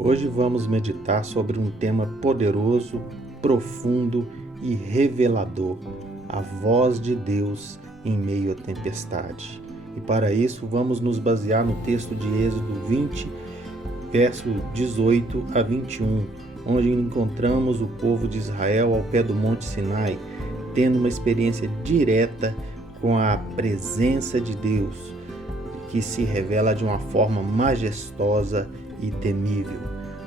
Hoje vamos meditar sobre um tema poderoso, profundo e revelador, a voz de Deus em meio à tempestade. E para isso vamos nos basear no texto de Êxodo 20, verso 18 a 21, onde encontramos o povo de Israel ao pé do Monte Sinai, tendo uma experiência direta com a presença de Deus, que se revela de uma forma majestosa e temível.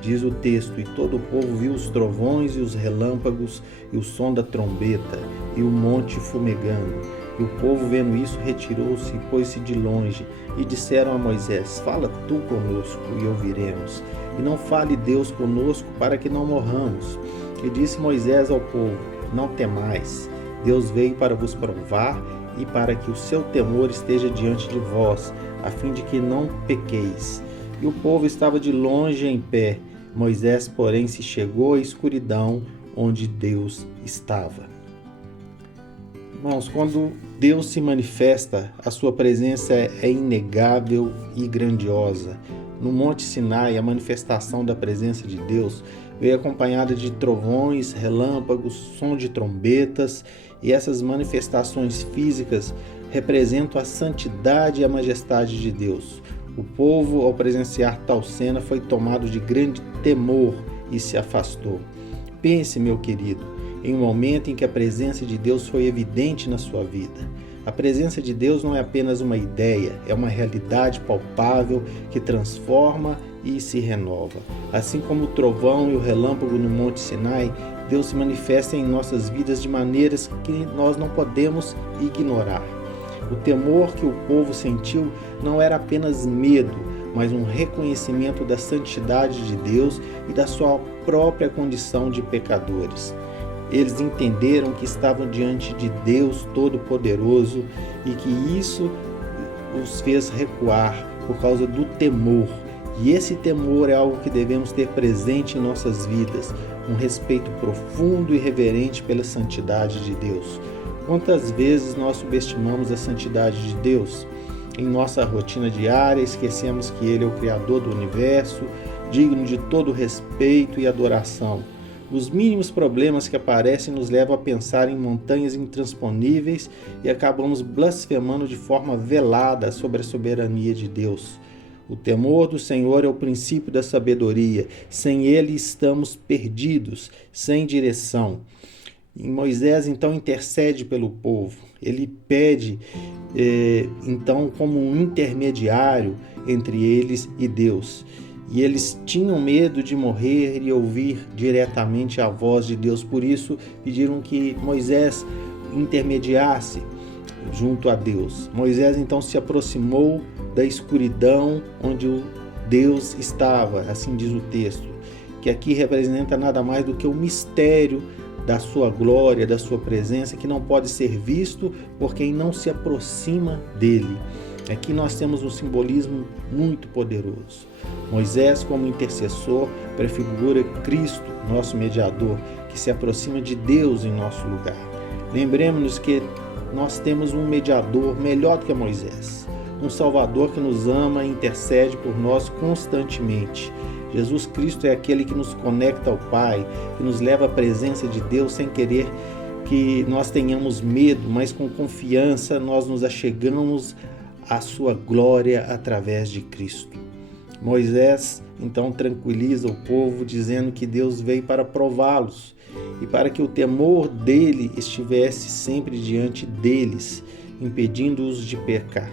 Diz o texto: e todo o povo viu os trovões e os relâmpagos e o som da trombeta e o monte fumegando. E o povo, vendo isso, retirou-se e pôs-se de longe. E disseram a Moisés: fala tu conosco e ouviremos. E não fale Deus conosco para que não morramos. E disse Moisés ao povo: não temais. Deus veio para vos provar e para que o seu temor esteja diante de vós, a fim de que não pequeis. E o povo estava de longe em pé. Moisés, porém, se chegou à escuridão onde Deus estava. Irmãos, quando Deus se manifesta, a sua presença é inegável e grandiosa. No Monte Sinai, a manifestação da presença de Deus veio acompanhada de trovões, relâmpagos, som de trombetas, e essas manifestações físicas representam a santidade e a majestade de Deus. O povo, ao presenciar tal cena, foi tomado de grande temor e se afastou. Pense, meu querido, em um momento em que a presença de Deus foi evidente na sua vida. A presença de Deus não é apenas uma ideia, é uma realidade palpável que transforma e se renova. Assim como o trovão e o relâmpago no Monte Sinai, Deus se manifesta em nossas vidas de maneiras que nós não podemos ignorar. O temor que o povo sentiu não era apenas medo, mas um reconhecimento da santidade de Deus e da sua própria condição de pecadores. Eles entenderam que estavam diante de Deus Todo-Poderoso e que isso os fez recuar por causa do temor. E esse temor é algo que devemos ter presente em nossas vidas, um respeito profundo e reverente pela santidade de Deus. Quantas vezes nós subestimamos a santidade de Deus? Em nossa rotina diária, esquecemos que Ele é o Criador do universo, digno de todo respeito e adoração. Os mínimos problemas que aparecem nos levam a pensar em montanhas intransponíveis e acabamos blasfemando de forma velada sobre a soberania de Deus. O temor do Senhor é o princípio da sabedoria. Sem ele estamos perdidos, sem direção. E Moisés então intercede pelo povo. Ele pede então como um intermediário entre eles e Deus. E eles tinham medo de morrer e ouvir diretamente a voz de Deus. Por isso pediram que Moisés intermediasse junto a Deus. Moisés então se aproximou da escuridão onde o Deus estava, assim diz o texto, que aqui representa nada mais do que o mistério da sua glória, da sua presença, que não pode ser visto por quem não se aproxima dele. Aqui nós temos um simbolismo muito poderoso. Moisés, como intercessor, prefigura Cristo, nosso mediador, que se aproxima de Deus em nosso lugar. Lembremos-nos que nós temos um mediador melhor do que Moisés, um Salvador que nos ama e intercede por nós constantemente. Jesus Cristo é aquele que nos conecta ao Pai, que nos leva à presença de Deus sem querer que nós tenhamos medo, mas com confiança nós nos achegamos à sua glória através de Cristo. Moisés então tranquiliza o povo, dizendo que Deus veio para prová-los e para que o temor dele estivesse sempre diante deles, impedindo-os de pecar.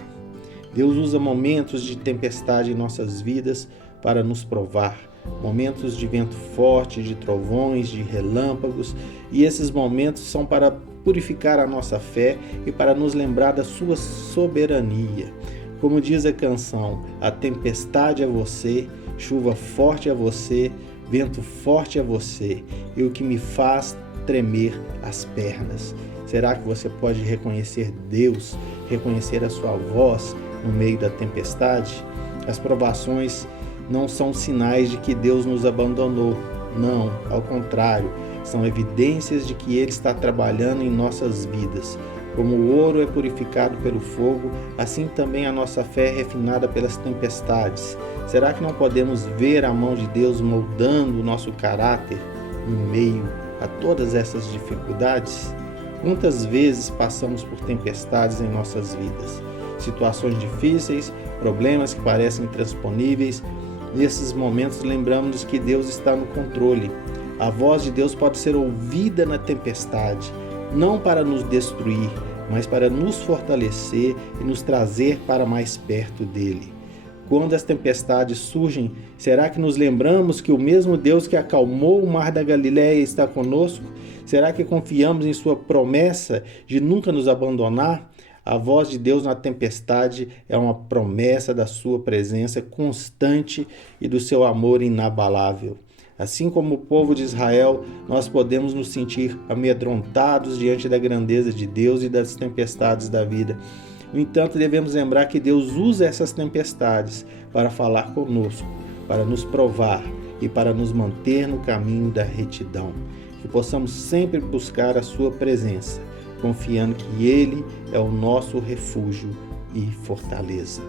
Deus usa momentos de tempestade em nossas vidas para nos provar, momentos de vento forte, de trovões, de relâmpagos, e esses momentos são para purificar a nossa fé e para nos lembrar da sua soberania. Como diz a canção, a tempestade é você, chuva forte é você, vento forte é você, e o que me faz tremer as pernas. Será que você pode reconhecer Deus, reconhecer a sua voz no meio da tempestade? As provações não são sinais de que Deus nos abandonou. Não, ao contrário, são evidências de que Ele está trabalhando em nossas vidas. Como o ouro é purificado pelo fogo, assim também a nossa fé é refinada pelas tempestades. Será que não podemos ver a mão de Deus moldando o nosso caráter em meio a todas essas dificuldades? Quantas vezes passamos por tempestades em nossas vidas? Situações difíceis, problemas que parecem intransponíveis. Nesses momentos lembramos que Deus está no controle. A voz de Deus pode ser ouvida na tempestade, não para nos destruir, mas para nos fortalecer e nos trazer para mais perto dele. Quando as tempestades surgem, será que nos lembramos que o mesmo Deus que acalmou o mar da Galileia está conosco? Será que confiamos em sua promessa de nunca nos abandonar? A voz de Deus na tempestade é uma promessa da sua presença constante e do seu amor inabalável. Assim como o povo de Israel, nós podemos nos sentir amedrontados diante da grandeza de Deus e das tempestades da vida. No entanto, devemos lembrar que Deus usa essas tempestades para falar conosco, para nos provar e para nos manter no caminho da retidão. Que possamos sempre buscar a sua presença, confiando que Ele é o nosso refúgio e fortaleza.